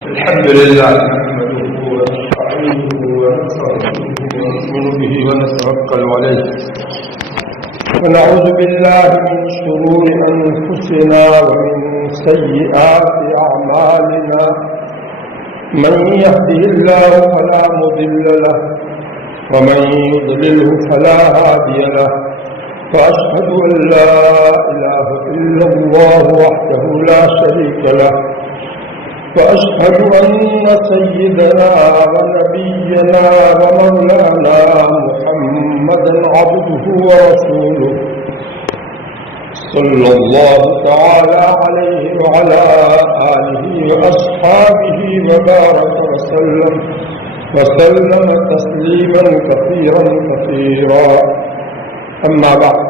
الحمد لله نحمده ونستعينه ونستغفره ونؤمن به ونتوكل عليه ونعوذ بالله من شرور أنفسنا ومن سيئات أعمالنا من يهده الله فلا مضل له ومن يضلله فلا هادي له وأشهد أن لا إله إلا الله وحده لا شريك له وأشهد أن سيدنا ونبينا ومولانا محمدا عبده ورسوله صلى الله تعالى عليه وعلى آله وأصحابه وبارك وسلم تسليما كثيرا كثيرا أما بعد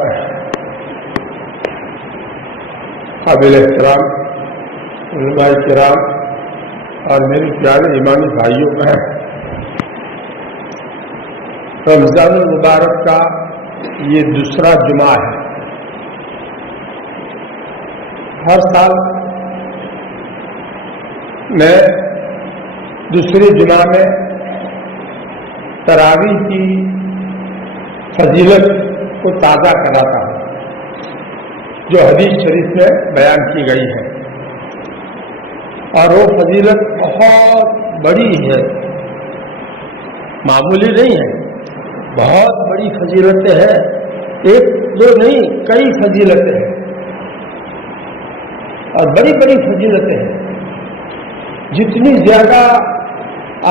قابل احترام علماء کرام اور میرے پیارے ایمانی بھائیوں، رمضان المبارک کا یہ دوسرا جمعہ ہے۔ ہر سال میں دوسرے جمعہ میں تراویح کی فضیلت کو تازہ کراتا ہوں جو حدیث شریف میں بیان کی گئی ہے، اور وہ فضیلت بہت بڑی ہے، معمولی نہیں ہے، بہت بڑی فضیلتیں ہیں، ایک دو نہیں کئی فضیلتیں ہیں اور بڑی بڑی فضیلتیں ہیں۔ جتنی زیادہ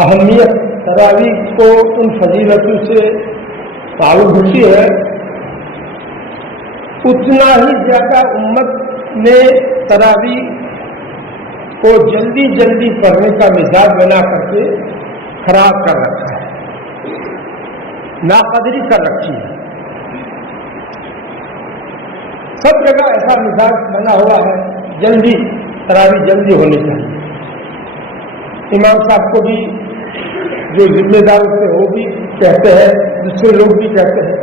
اہمیت تراویح کو ان فضیلتوں سے معلوم ہوتی ہے، اتنا ہی زیادہ امت نے تراویح کو جلدی جلدی پڑھنے کا مزاج بنا کر کے خراب کر رکھا ہے، ناقدری کر رکھی ہے۔ سب جگہ ایسا مزاج بنا ہوا ہے، جلدی تراویح جلدی ہونی چاہیے۔ امام صاحب کو بھی جو ذمہ دار ہوتے ہیں وہ بھی کہتے ہیں، دوسرے لوگ بھی کہتے ہیں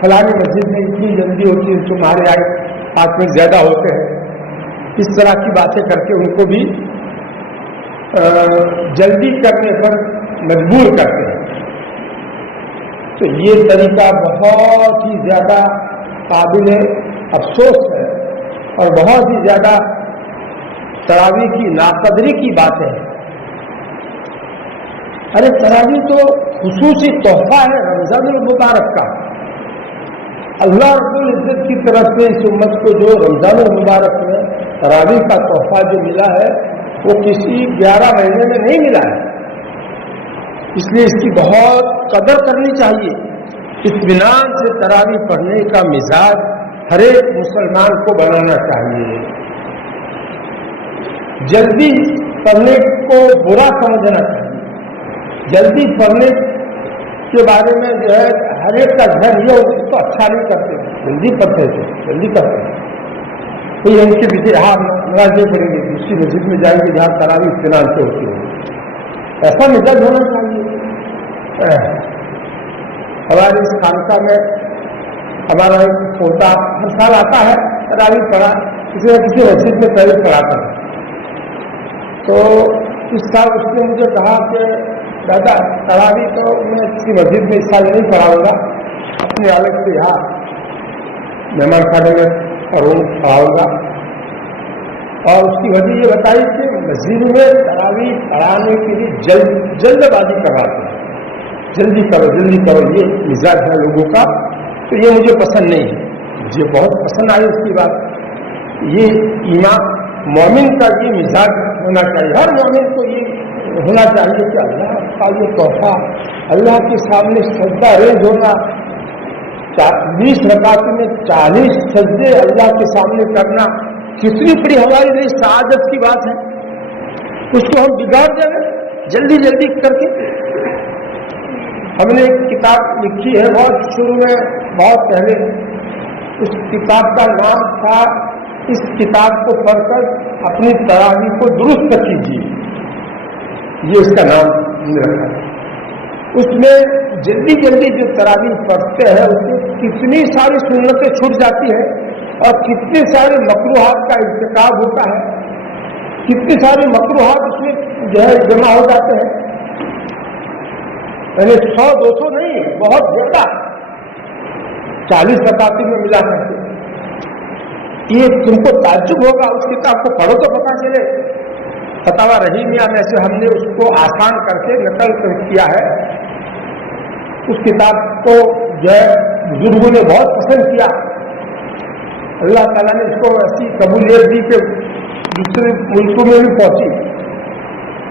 فلانی مسجد میں اتنی جلدی ہوتی ہے، تمہارے آئے 5 منٹ زیادہ ہوتے ہیں، اس طرح کی باتیں کر کے ان کو بھی جلدی کرنے پر مجبور کرتے ہیں۔ تو یہ طریقہ بہت ہی زیادہ قابل افسوس ہے اور بہت ہی زیادہ تراویح کی ناقدری کی بات ہے۔ ارے تراویح تو خصوصی تحفہ ہے رمضان المبارک کا۔ اللہ رب العزت کی طرف سے اس امت کو جو رمضان المبارک میں تراویح کا تحفہ جو ملا ہے وہ کسی 11 مہینے میں نہیں ملا ہے، اس لیے اس کی بہت قدر کرنی چاہیے۔ اطمینان سے تراویح پڑھنے کا مزاج ہر ایک مسلمان کو بنانا چاہیے۔ جلدی پڑھنے کو برا سمجھنا چاہیے، جلدی پڑھنے کے بارے میں جو ہے ہر ایک کا ذہن یہ ہو اس کو اچھا نہیں کرتے، جلدی پڑھتے تھے جلدی کرتے ہیں، کوئی ان کے پیچھے نمازیں پڑیں گے، دوسری مسجد میں جائیں گے جہاں تراویح اطمینان سے ہوتی ہے، ایسا مزاج ہونا چاہیے۔ ہماری اس خانقاہ میں ہمارا ایک پوتا ہر سال آتا ہے، تراویح پڑھا کسی نہ کسی مسجد میں تراویح پڑھاتا ہے۔ تو اس سال اس نے مجھے کہا کہ دادا تراویح تو میں کسی مسجد میں اس سال نہیں پڑھاؤں گا، اپنے الگ سے یہاں مہمان خانے میں پڑھاؤں گا، اور اس کی وجہ یہ بتائی کہ مسجد میں تراویح پڑھانے کے لیے جلد بازی کرواتے ہیں، جلدی کرو یہ مزاج ہے لوگوں کا، تو یہ مجھے پسند نہیں ہے، مجھے بہت پسند آئی اس کی بات۔ یہ ایمان مومن کا یہ مزاج ہونا چاہیے، ہر مومن کو یہ ہونا چاہیے کہ اللہ کا یہ تحفہ، اللہ کے سامنے سجدہ ریز ہونا، 20 رکعت میں 40 سجدے اللہ کے سامنے کرنا، کتنی بڑی ہمارے لیے سعادت کی بات ہے۔ اس کو ہم بگاڑ دیں گے جلدی کر کے۔ ہم نے ایک کتاب لکھی ہے بہت شروع میں، بہت پہلے، اس کتاب کا نام تھا اس کتاب کو پڑھ کر اپنی تراویح کو درست کیجیے، یہ اس کا نام رکھا ہے۔ اس میں جلدی جو تراویح پڑھتے ہیں اس میں کتنی ساری سنتیں چھوٹ جاتی ہیں اور کتنے سارے مکروہات کا ارتکاب ہوتا ہے، کتنے سارے مکروہات اس میں जो है जमा हो जाते हैं, यानी 100-200 नहीं, बहुत ज्यादा 40 रकातों में मिला करते। ये तुमको ताज्जुब होगा, उस किताब को पढ़ो तो पता चले। फतावा रहीमिया में से हमने उसको आसान करके नकल किया है। उस किताब को जो है बुजुर्गों ने बहुत पसंद किया, अल्लाह ताला ने इसको ऐसी कबूलियत दी कि दूसरे मुल्कों में भी पहुंची।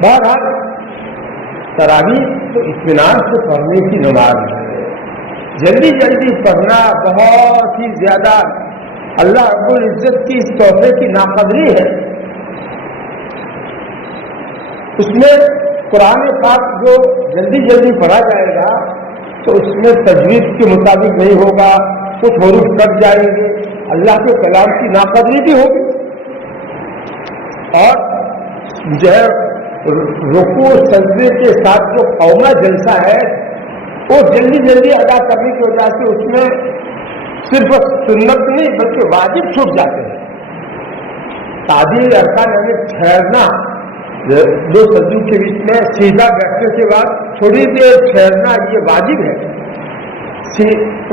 बहरहाल तरावी तो इत्मीनान से पढ़ने की नमाज है, जल्दी जल्दी पढ़ना बहुत ही ज्यादा अल्लाह रब्बुल इज्जत की इस तोहफे की नाकदरी है। उसमें कुरान पाक जो जल्दी जल्दी पढ़ा जाएगा तो उसमें तजवीज के मुताबिक नहीं होगा, कुछ हरूफ कट जाएंगे, अल्लाह के कलाम की नाकदरी भी होगी। और जो है रुकू सजदे के साथ जो कौमा जलसा है वो जल्दी जल्दी अदा करने की वजह से उसमें सिर्फ सुन्नत नहीं बल्कि वाजिब छूट जाते हैं। तादील अरकान यानी ठहरना, दो सजदों के बीच में सीधा बैठने के बाद थोड़ी देर ठहरना ये वाजिब है।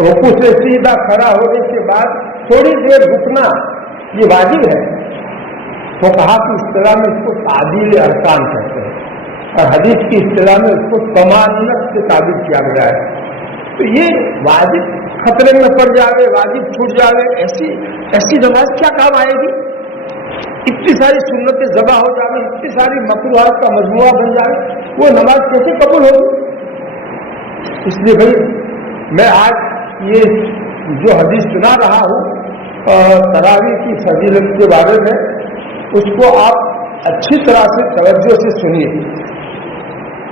रुकू से सीधा खड़ा होने के बाद थोड़ी देर रुकना ये वाजिब है। तो कहा कि इस्तिलाह में इसको तादील अरकान कहते हैं और हदीस की इस्तिलाह में इसको तमान्नत से ताबीर किया गया है। तो ये वाजिब खतरे में पड़ जावे, वाजिब छूट जावे, ऐसी नमाज क्या काम आएगी? इतनी सारी सुन्नतें ज़बा हो जावे, इतनी सारी मकरूहात का मजमुआ बन जावे, वो नमाज कैसे कबूल होगी? इसलिए भाई मैं आज ये जो हदीस सुना रहा हूँ तरावी की फजीलत के बारे में, उसको आप अच्छी तरह से तवज्जो से सुनिए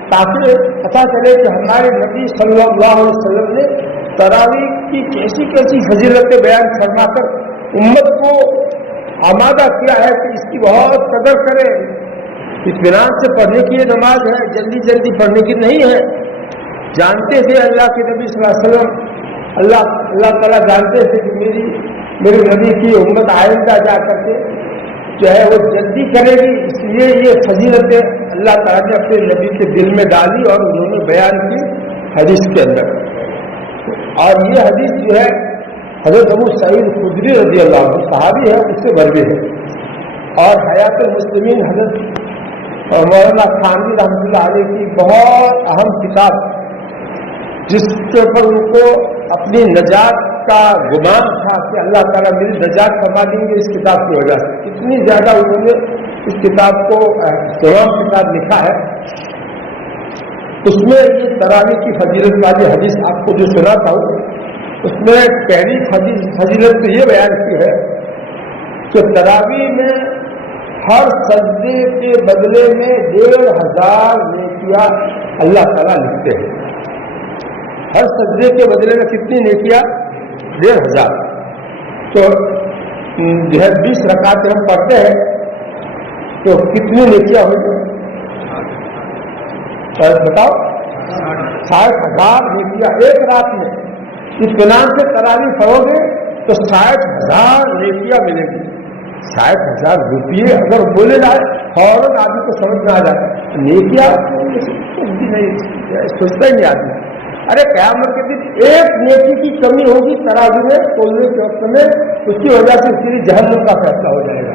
ताकि पता चले कि हमारे नबी सल्लल्लाहु अलैहि वसल्लम ने तरावी की कैसी कैसी फजीलतें बयान फरमाकर उम्मत को आमादा किया है कि इसकी बहुत कदर करें। इत्मीनान से पढ़ने की ये नमाज है, जल्दी जल्दी पढ़ने की नहीं है। जानते थे अल्लाह के नबी सल्लल्लाहु अलैहि वसल्लम, अल्लाह ताला जानते थे कि मेरे नबी की उम्मत आइंदा जा करके जो है वो जल्दी करेगी, इसलिए ये फजीलतें अल्लाह ताला ने अपने नबी के दिल में डाली और उन्होंने बयान की हदीस के अंदर। और ये हदीस जो है हज़रत अबू सईद खुदरी रज़ी अल्लाह अन्हु सहाबी है, उससे बरवी है। और हयातुल मुस्लिमीन हज़रत मौलाना खानवी रहमतुल्लाह अलैह की बहुत अहम किताब, जिसके ऊपर उनको अपनी नजात का गुमान था कि अल्लाह ताला मेरी नजात फरमा देंगे इस किताब की वजह से, इतनी ज्यादा उन्होंने इस किताब को तमाम किताब लिखा है। उसमें ये तरावी की फजीलत वाली हदीस आपको जो सुनाता हूँ, उसमें पहली फजीलत तो ये बयान की है कि तरावी में हर सजदे के बदले में 1500 नेकियां अल्लाह ताला लिखते हैं। हर सजदे के बदले में कितनी नेकियां? 1500। तो जो है 20 रकातें हम पढ़ते हैं तो कितनी नेकियां हुई? बताओ, 60,000 नेकियां एक रात में। इत्मीनान से तरावी पढ़ोगे तो 60,000 नेकियां मिलेगी। 60,000 रुपये अगर बोले जाए फौरन आदमी को समझ में आ जाता है। नेकियां कुछ भी नहीं सोचता ही नहीं आदमी। अरे क़यामत के दिन एक नेकी की कमी होगी तरावी में तोलने के वक्त में, उसकी वजह से उसके लिए जहन्नम का फैसला हो जाएगा।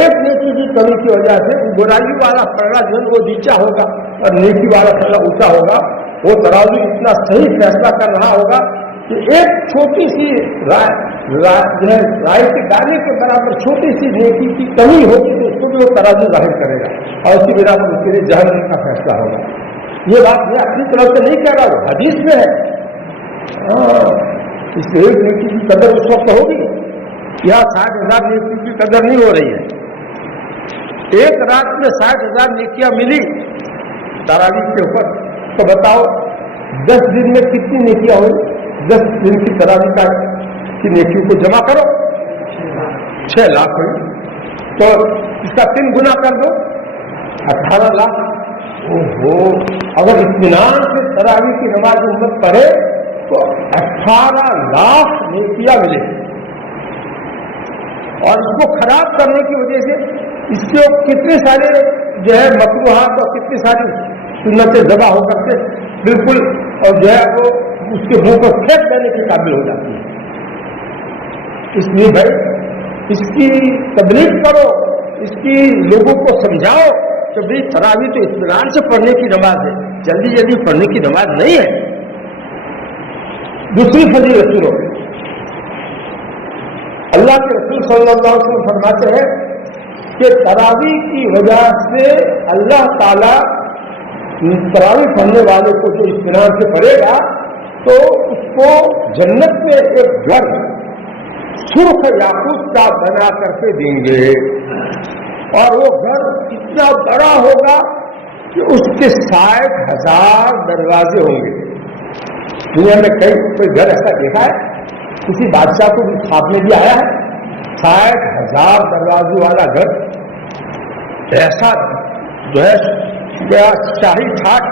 एक नेकी की कमी की वजह से बुराई वाला पलड़ा जो है वो नीचा होगा और नेकी वाला पलड़ा ऊंचा होगा। वो तराजू इतना सही फैसला कर रहा होगा कि एक छोटी सी राय के दाने के बराबर छोटी सी नेकी की कमी होगी तो उसको भी वो तराजू जाहिर करेगा और उसकी बिना पर उसके लिए जहन्नम का फैसला होगा। ये बात मैं अपनी तरफ से नहीं कह रहा हूँ, हदीस में है। इसलिए एक नेकी की कदर उस वक्त होगी, यहाँ 60,000 नेकी की कदर नहीं हो रही है। एक रात में 60,000 नेकियां मिली तरावी के ऊपर, तो बताओ 10 दिन में कितनी नेकियां हुई? 10 दिन की तरावी की नेकियों को जमा करो, 6 लाख हुई। तो इसका 3 गुना कर दो, 18 लाख। ओहो, अगर इत्मीनान से तरावी की नमाज उम्मत पढ़े तो 18 लाख नेकियां मिले। और इसको खराब करने की वजह से इसके कितने सारे जो है मकरूहात और कितनी सारी सुन्नतें ज़बा हो करके बिल्कुल और जो है वो उसके मुंह को फेंक देने के काबिल हो जाती है। इसलिए भाई इसकी तबलीग करो, इसकी लोगों को समझाओ कि भाई तरावी तो इत्मीनान से पढ़ने की नमाज है, जल्दी जल्दी पढ़ने की नमाज नहीं है। दूसरी फजीलत सुनो, अल्लाह के रसूल सल्लल्लाहु अलैहि वसल्लम फरमाते हैं कि तरावी की वजह से अल्लाह ताला तरावी पढ़ने वाले को जो इत्मीनान से पढ़ेगा तो उसको जन्नत में एक घर सुर्ख याकूत का बना करके देंगे, और वो घर इतना बड़ा होगा कि उसके 60,000 दरवाजे होंगे। दुनिया में कहीं कोई घर ऐसा देखा है? किसी बादशाह को ख्वाब में भी आया है 60,000 दरवाजों वाला घर? ऐसा जो है शाही ठाट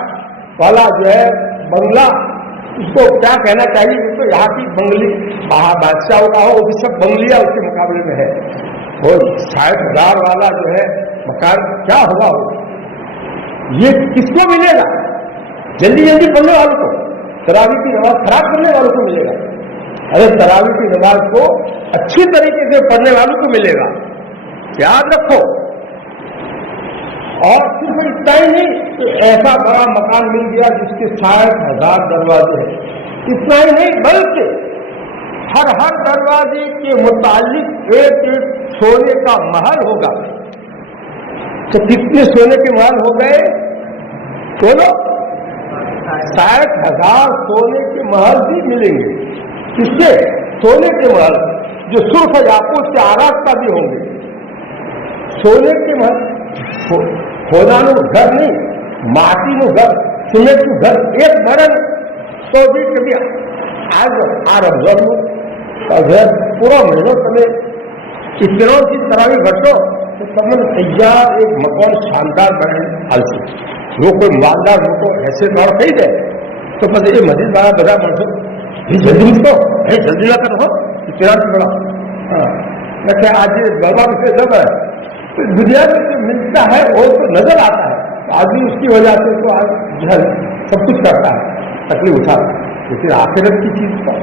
वाला जो है बंगला, उसको क्या कहना चाहिए? तो यहाँ की बंगली बादशाहों का हो, वो भी सब बंगलियां उसके मुकाबले में है। वो 60,000 वाला जो है मकान क्या होगा वो? ये किसको मिलेगा? जल्दी जल्दी पढ़ने वालों को, तरावी की नमाज खराब करने वालों को मिलेगा। अरे तरावी की नमाज को अच्छी तरीके से पढ़ने वालों को मिलेगा, याद रखो। और सिर्फ इतना ही नहीं कि ऐसा बड़ा मकान मिल गया जिसके 60,000 दरवाजे हैं, इतना ही नहीं बल्कि हर दरवाजे के मुतालिक एक सोने का महल होगा। तो कितने सोने के महल हो गए? बोलो, 60,000 सोने के महल भी मिलेंगे। किसके? सोने के महल, जो सुर्ख याकूत से आरास्ता भी होंगे। सोने के महल खोदानु घर नहीं, माटीनु घर, सिमेंटનું घर एक भरण तो भी कभी આ રમઝાનનું ઘર પૂરો મહિનો તમે ઇત્મીનાનથી તરાવી ભરશો તો તમને તૈયાર એક મકાન શાનદાર બનાવી આવશે। જો કોઈ માલદાર લોકો હેસિયતવાળો થઈ જાય તો પછી એ મસ્જિદવાળા બધા માણસો જલ્દી ઉઠો, જલ્દી ના કરો, ઇત્મીનાનથી બનાવો। हाँ, देखिए आज भगवान से जब दुनिया में जो मिलता है वो तो नजर आता है, तो आदमी उसकी वजह से तो आज जो है सब कुछ करता है, तकलीफ उठाता है। लेकिन आखिरत की चीज का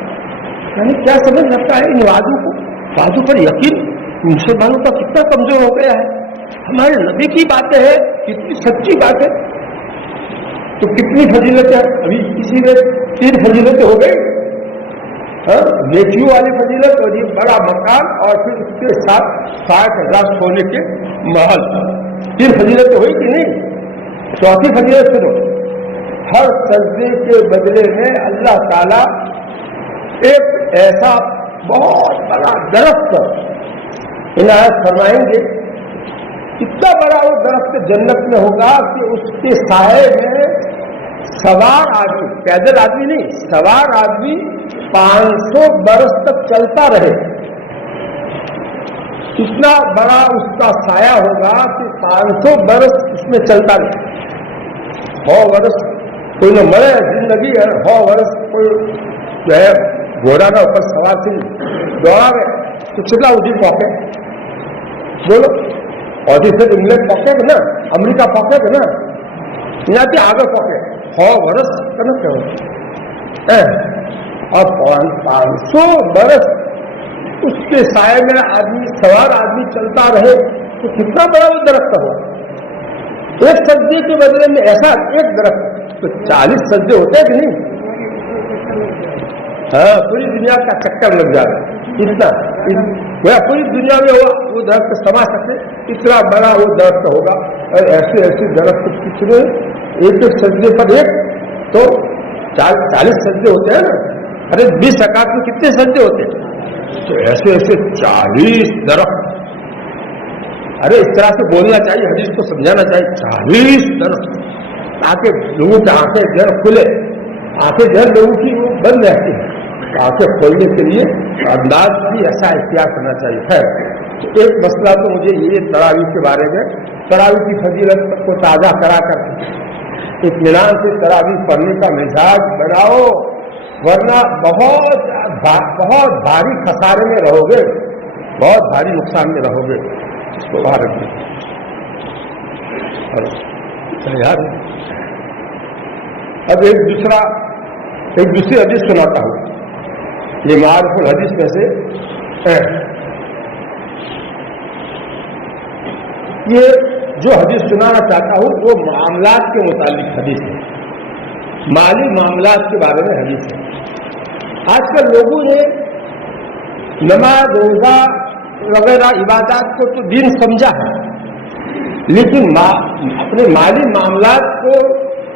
यानी क्या समझ रखता है इन वादों पर यकीन मुसलमानों का कितना कमजोर हो गया है। हमारे नबी की बातें हैं, कितनी सच्ची बात है, तो कितनी फजीलतें। अभी किसी ने 3 फजीलतें हो गई, नेकियों वाली फजीलत और ये बड़ा मकान और फिर उसके साथ 60,000 सोने के महल, 3 फजीलतें हुई कि नहीं? चौथी फजीलत सुनो, हर सजदे के बदले में अल्लाह ताला एक ऐसा बहुत बड़ा दरख्त इनायत फरमाएंगे। इतना बड़ा वो दरख्त जन्नत में होगा कि उसके साए में सवार आदमी, पैदल आदमी नहीं, सवार आदमी 500 बरस तक चलता रहे। इतना बड़ा उसका साया होगा कि 500 बरस उसमें चलता रहे। 100 वर्ष कोई न मरे जिंदगी है, 100 वर्ष कोई जो है घोड़ा का ऊपर सवार थी दौड़ावे तो कितना उठी पहुंचे? बोलो, और से इंग्लैंड पहुंचेगा ना, अमेरिका पहुंचेगा ना, यहाँ से आगे पहुंचे 100 वर्ष करना क्या? और 500 बरस उसके साए में आदमी, सवार आदमी चलता रहे तो कितना बड़ा वो दरख्त होगा। एक सब्जी के बदले में ऐसा एक दरख्त तो 40 सब्जे होते हैं कि नहीं? हाँ, पूरी दुनिया का चक्कर लग जाएगा। इतना पूरी दुनिया में वो दरख्त समा सकते, इतना बड़ा वो दरख्त होगा। और ऐसे ऐसे दरख्त कितने, एक सब्जे पर एक तो 40 सब्जे होते हैं ना। अरे 20 रकात में कितने सज्जे होते हैं? तो ऐसे ऐसे 40 दरख्त। अरे इस तरह से बोलना चाहिए, हदीस को समझाना चाहिए। 40 दरख्त, ताकि लोगों की आंखें जर खुले। आंखें जर लोगों की वो बंद रहती है, तो आंखें खोलने के लिए अंदाज भी ऐसा इख्तियार करना चाहिए। है तो एक मसला तो मुझे ये तरावी के बारे में, तरावी की फजीलत को ताज़ा करा कर इत्मीनान से तरावी पढ़ने का मिजाज बनाओ, वरना बहुत भारी खसारे में रहोगे, बहुत भारी नुकसान में रहोगे। इसको बाहर रखिए। यार अब एक दूसरी हदीस सुनाता हूँ, ये मारूफुल हदीस में से है। ये जो हदीस सुनाना चाहता हूँ वो मामलात के मुतालिक हदीस है, माली मामलात के बारे में हदीस है। आजकल लोगों ने नमाज रोजा वगैरह इबादत को तो दीन समझा है, लेकिन अपने माली मामलात को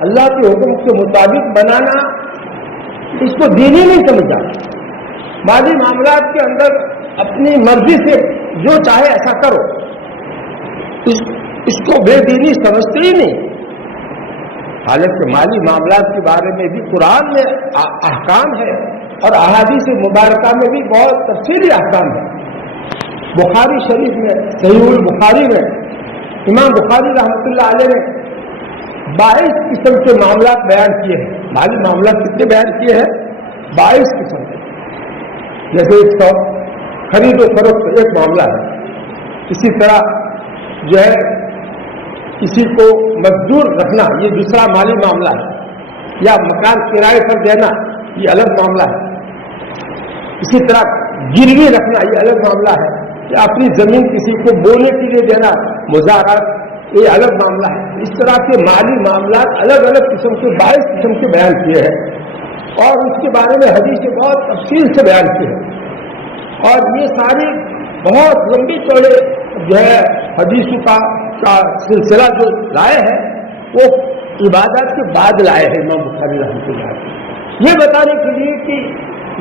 अल्लाह के हुक्म के मुताबिक बनाना, इसको दीन ही नहीं समझा। माली मामलात के अंदर अपनी मर्जी से जो चाहे ऐसा करो, इसको बेदीनी समझते ही नहीं। हालांकि माली मामलात के बारे में भी कुरान में अहकाम है और अहादीस मुबारका में भी बहुत तफसीली अहकाम है। बुखारी शरीफ में, सहीहुल बुखारी में इमाम बुखारी रहमतुल्लाह अलैह ने 22 किस्म के मामलात बयान किए हैं। माली मामलात कितने बयान किए हैं? 22 किस्म के। जैसे एक तो खरीदो फरोख्त एक मामला है, इसी तरह जो है किसी को मजदूर रखना ये दूसरा माली मामला है, या मकान किराए पर देना ये अलग मामला है। इसी तरह गिरवी रखना ये अलग मामला है, या अपनी जमीन किसी को बोने के लिए देना मुजारात ये अलग मामला है। इस तरह के माली मामला अलग अलग किस्म के 22 किस्म के बयान किए हैं और उसके बारे में हदीस से बहुत तफसील से बयान किए हैं। और ये सारी बहुत लंबी चौड़े जो है हदीसों का सिलसिला जो लाए हैं वो इबादत के बाद लाए हैं इमाम बुखारी रहमतुल्लाह। ये बताने के लिए कि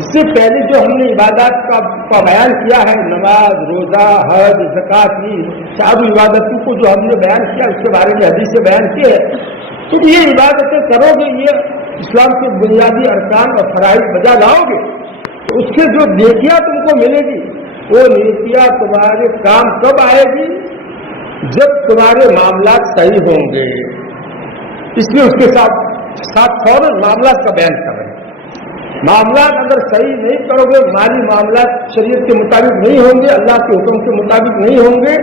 इससे पहले जो हमने इबादत का बयान किया है, नमाज रोजा हज ज़कात, ये चारों इबादतों को जो हमने बयान किया उसके बारे में हदीस से बयान किए है। तुम ये इबादतें करोगे, ये इस्लाम के बुनियादी अरकान और फराइज बजा लाओगे, तो उसके जो नेकियां तुमको मिलेगी वो नेकियां तुम्हारे काम कब आएगी? जब तुम्हारे मामलात सही होंगे। इसलिए उसके साथ फौरन मामलात का बयान कर रहे हैं। मामलात अगर सही नहीं करोगे, माली मामलात शरीयत के मुताबिक नहीं होंगे, अल्लाह के हुक्म के मुताबिक नहीं होंगे,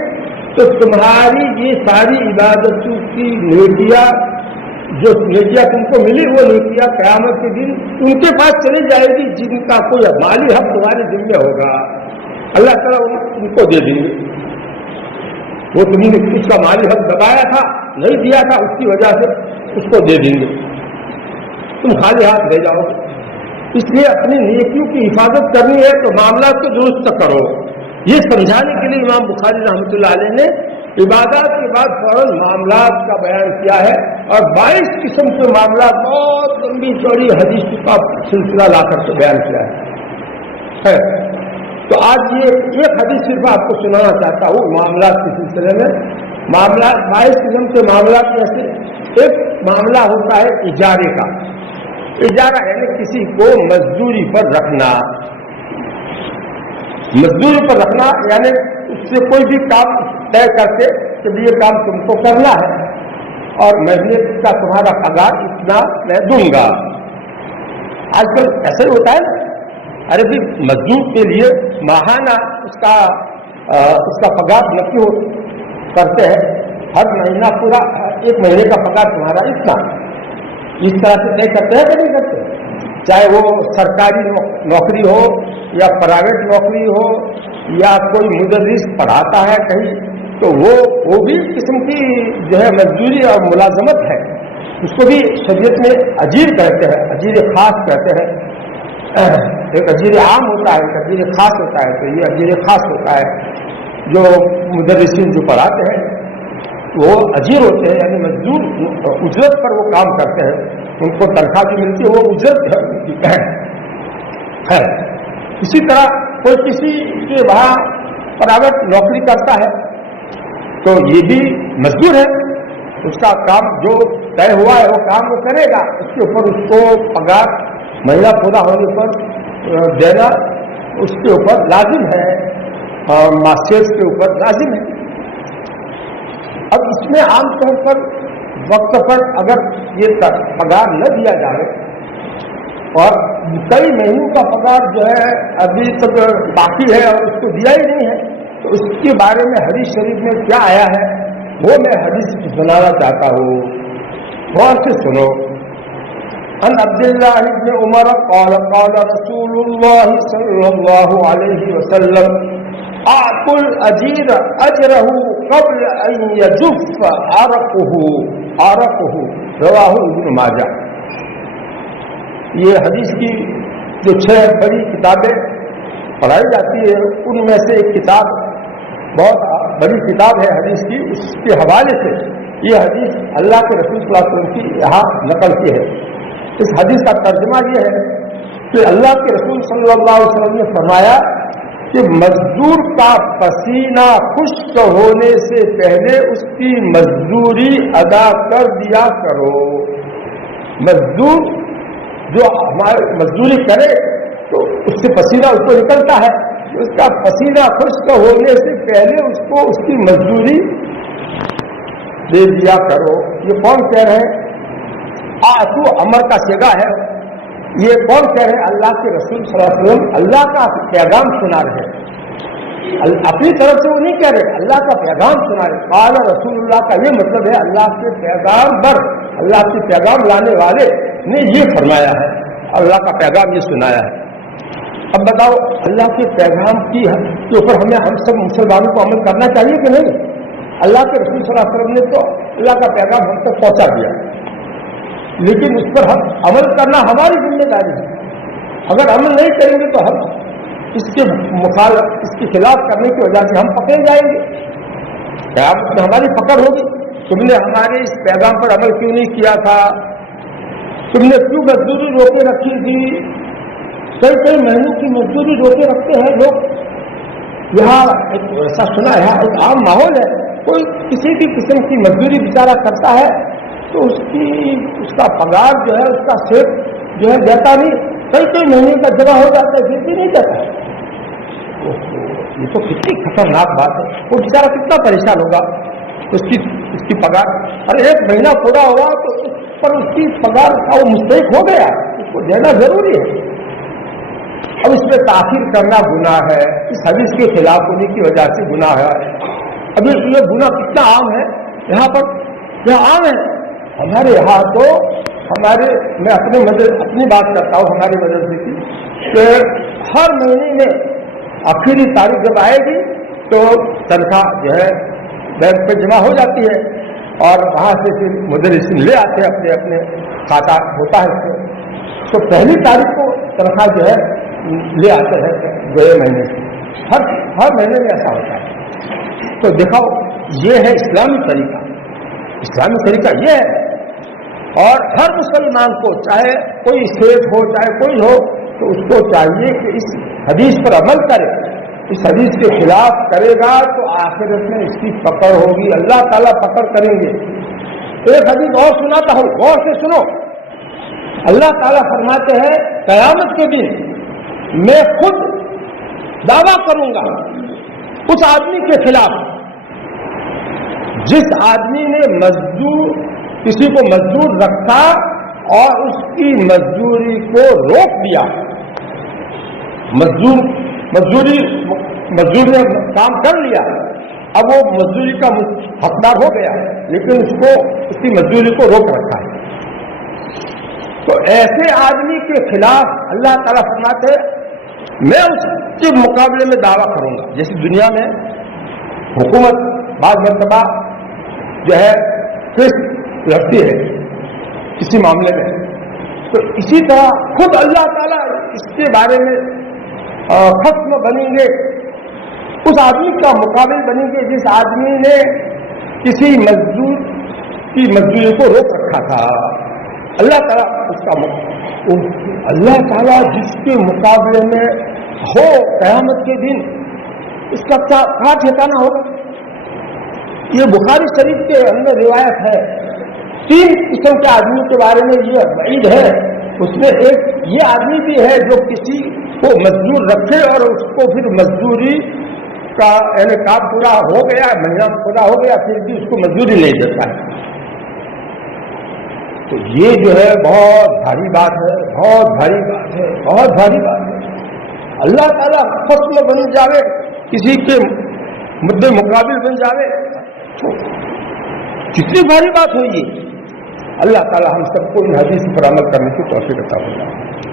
तो तुम्हारी ये सारी इबादतों की नेकियां, जो नेकियां तुमको मिली वो नेकियां क़यामत के दिन उनके पास चली जाएगी जिनका कोई माली हक तुम्हारे जिम्मे होगा। अल्लाह ताला उनको दे देंगे। वो तुमने किसका माली हक दबाया था, नहीं दिया था, उसकी वजह से उसको दे देंगे, तुम खाली हाथ ले जाओगे। इसलिए अपनी नेकियों की हिफाजत करनी है तो मामला को दुरुस्त करो। ये समझाने के लिए इमाम बुखारी रहमतुल्लाह अलैह ने इबादत के बाद फौरन मामलात का बयान किया है और 22 किस्म के मामला बहुत लंबी चौड़ी हदीस का सिलसिला ला करके बयान किया है। तो आज ये एक हदीस सिर्फ आपको सुनाना चाहता हूँ मामलात के सिलसिले में। मामला 22 किस्म के मामलात में से एक मामला होता है इजारे का। इजारा यानी किसी को मजदूरी पर रखना। मजदूरी पर रखना यानी उससे कोई भी काम तय करके कि ये काम तुमको करना है और महीने का तुम्हारा पगार इतना मैं दूंगा। आजकल ऐसा ही होता है। अरे भी मजदूर के लिए माहाना उसका पगार नक्की करते हैं, हर महीना पूरा एक महीने का पगार तुम्हारा इतना, इस तरह से तय करते हैं कि नहीं करते? चाहे वो सरकारी नौकरी हो या प्राइवेट नौकरी हो या कोई मुदर्रिस पढ़ाता है कहीं, तो वो भी किस्म की जो है मजदूरी और मुलाजमत है। उसको भी शरीयत में अजीर कहते हैं, अजीर खास कहते हैं। एक अजीर आम होता है, एक अजीर खास होता है। तो ये अजीर खास होता है। जो मुदर्रिसीन जो पढ़ाते हैं वो अजीर होते हैं, यानी मजदूर उजरत पर वो काम करते हैं, उनको तनख्वाह भी मिलती है, वो उजरत है। इसी तरह कोई किसी के वहाँ प्राइवेट नौकरी करता है तो ये भी मजदूर है। उसका काम जो तय हुआ है वो काम वो करेगा, उसके ऊपर उसको पगार महीना पूरा होने पर देना उसके ऊपर लाजिम है और मास्टर्स के ऊपर लाजिम है। अब इसमें आमतौर पर वक्त पर अगर ये पगार न दिया जाए और कई महीनों का पगार जो है अभी तक बाकी है और उसको दिया ही नहीं है, तो उसके बारे में हदीस शरीफ में क्या आया है وہ میں حدیث سنانا چاہتا ہوں، غور سے سنو۔ عن عبد الله بن عمر قال قال رسول الله صلى الله عليه وسلم اعطوا الاجير اجره قبل ان يجف عرقه رواه ابن ماجہ۔ یہ حدیث کی جو 6 بڑی کتابیں پڑھائی جاتی ہے ان میں سے ایک کتاب، بہت بڑی کتاب ہے حدیث کی، اس کے حوالے سے یہ حدیث اللہ کے رسول صلی اللہ علیہ وسلم کی یہاں نقل کی ہے۔ اس حدیث کا ترجمہ یہ ہے کہ اللہ کے رسول صلی اللہ علیہ وسلم نے فرمایا کہ مزدور کا پسینہ خشک ہونے سے پہلے اس کی مزدوری ادا کر دیا کرو۔ مزدور جو ہماری مزدوری کرے تو اس سے پسینہ اس کو نکلتا ہے، اس کا پسینہ خشک ہونے سے پہلے اس کو اس کی مزدوری دے دیا کرو۔ یہ کون کہہ رہے ہیں؟ آتو امر کا صیغہ ہے، یہ کون کہہ رہے ہیں؟ اللہ کے رسول صلی اللہ علیہ وسلم اللہ کا پیغام سنا رہے ہیں، اپنی طرف سے وہ نہیں کہہ رہے، اللہ کا پیغام سنا رہے۔ قال رسول اللہ کا یہ مطلب ہے اللہ کے پیغام پر، اللہ کے پیغام لانے والے نے یہ فرمایا ہے، اللہ کا پیغام یہ سنایا ہے۔ اب بتاؤ اللہ کے پیغام کے اوپر ہم سب مسلمانوں کو عمل کرنا چاہیے کہ نہیں؟ اللہ کے رسول صلی اللہ علیہ وسلم نے تو اللہ کا پیغام ہم تک پہنچا دیا، لیکن اس پر ہم عمل کرنا ہماری ذمہ داری ہے۔ اگر عمل نہیں کریں گے تو ہم اس کے مخالف، اس کے خلاف کرنے کی وجہ سے ہم پکڑے جائیں گے، قیامت میں ہماری پکڑ ہوگی۔ تم نے ہمارے اس پیغام پر عمل کیوں نہیں کیا تھا؟ تم نے کیوں مزدوری روکے رکھی تھی؟ کئی مہینوں کی مزدوری روکے رکھتے ہیں لوگ۔ یہاں ایک ایسا سنا ہے، ایک عام ماحول ہے، کوئی کسی بھی قسم کی مزدوری بیچارہ کرتا ہے تو اس کا پگار جو ہے، اس کا سیٹ جو ہے دیتا نہیں، کئی مہینے کا جمع ہو جاتا ہے، پھر بھی نہیں دیتا ہے۔ یہ تو کتنی خطرناک بات ہے، وہ بیچارہ کتنا پریشان ہوگا، اس کی پگار، اور 1 مہینہ پورا ہوا تو اس پر اس کی پگار کا وہ مستحق ہو گیا، اس کو دینا ضروری ہے۔ اب اس میں تاخیر کرنا گناہ ہے، اس حدیث کے خلاف ہونے کی وجہ سے گناہ ہے۔ ابھی یہ گناہ کتنا عام ہے یہاں پر، یہ عام ہے ہمارے یہاں تو میں اپنی بات کرتا ہوں ہماری مدرسے کی، کہ ہر مہینے میں آخری تاریخ جب آئے گی تو تنخواہ جو ہے بینک پہ جمع ہو جاتی ہے، اور وہاں سے پھر مدرسین لے آتے ہیں، اپنے اپنے کھاتا ہوتا ہے اس میں، تو پہلی تاریخ کو تنخواہ جو ہے لے آتے ہیں گئے مہینے سے، ہر مہینے میں ایسا ہوتا ہے۔ تو دیکھو یہ ہے اسلامی طریقہ، اسلامی طریقہ یہ ہے، اور ہر مسلمان کو چاہے کوئی اسٹیٹ ہو چاہے کوئی ہو تو اس کو چاہیے کہ اس حدیث پر عمل کرے۔ اس حدیث کے خلاف کرے گا تو آخرت میں اس کی پکڑ ہوگی، اللہ تعالیٰ پکڑ کریں گے۔ ایک حدیث اور سناتا ہوں، غور سے سنو۔ اللہ تعالیٰ فرماتے ہیں قیامت کے دن میں خود دعویٰ کروں گا اس آدمی کے خلاف جس آدمی نے کسی کو مزدور رکھا اور اس کی مزدوری کو روک دیا۔ مزدوری نے کام کر لیا، اب وہ مزدوری کا حقدار ہو گیا، لیکن اس کی مزدوری کو روک رکھا ہے۔ تو ایسے آدمی کے خلاف اللہ تعالیٰ فرماتے میں اس کے مقابلے میں دعویٰ کروں گا۔ جیسے دنیا میں حکومت بعض مرتبہ جو ہے کیس لڑتی ہے کسی معاملے میں، تو اسی طرح خود اللہ تعالیٰ اس کے بارے میں خصم بنیں گے، اس آدمی کا مقابل بنیں گے جس آدمی نے کسی مزدور کی مزدوری کو روک رکھا تھا۔ اللہ تعالیٰ اللہ تعالیٰ جس کے مقابلے میں ہو قیامت کے دن، اس کا کیا ٹھکانہ ہوگا۔ یہ بخاری شریف کے اندر روایت ہے، 3 قسم کے آدمی کے بارے میں یہ وعید ہے۔ اس میں ایک یہ آدمی بھی ہے جو کسی کو مزدور رکھے اور اس کو پھر مزدوری کا یعنی کام پورا ہو گیا، مہینہ پورا ہو گیا، پھر بھی اس کو مزدوری نہیں دیتا ہے۔ تو یہ جو ہے بہت بھاری بات ہے، بہت بھاری بات ہے، بہت بھاری بات ہے۔ اللہ تعالیٰ فصل بن جاوے، کسی کے مدے مقابل بن جاوے، कितनी भारी बात हुई ये। अल्लाह ताला हम सबको इन हदीस पर अमल करने की तौफीक अता फरमाए।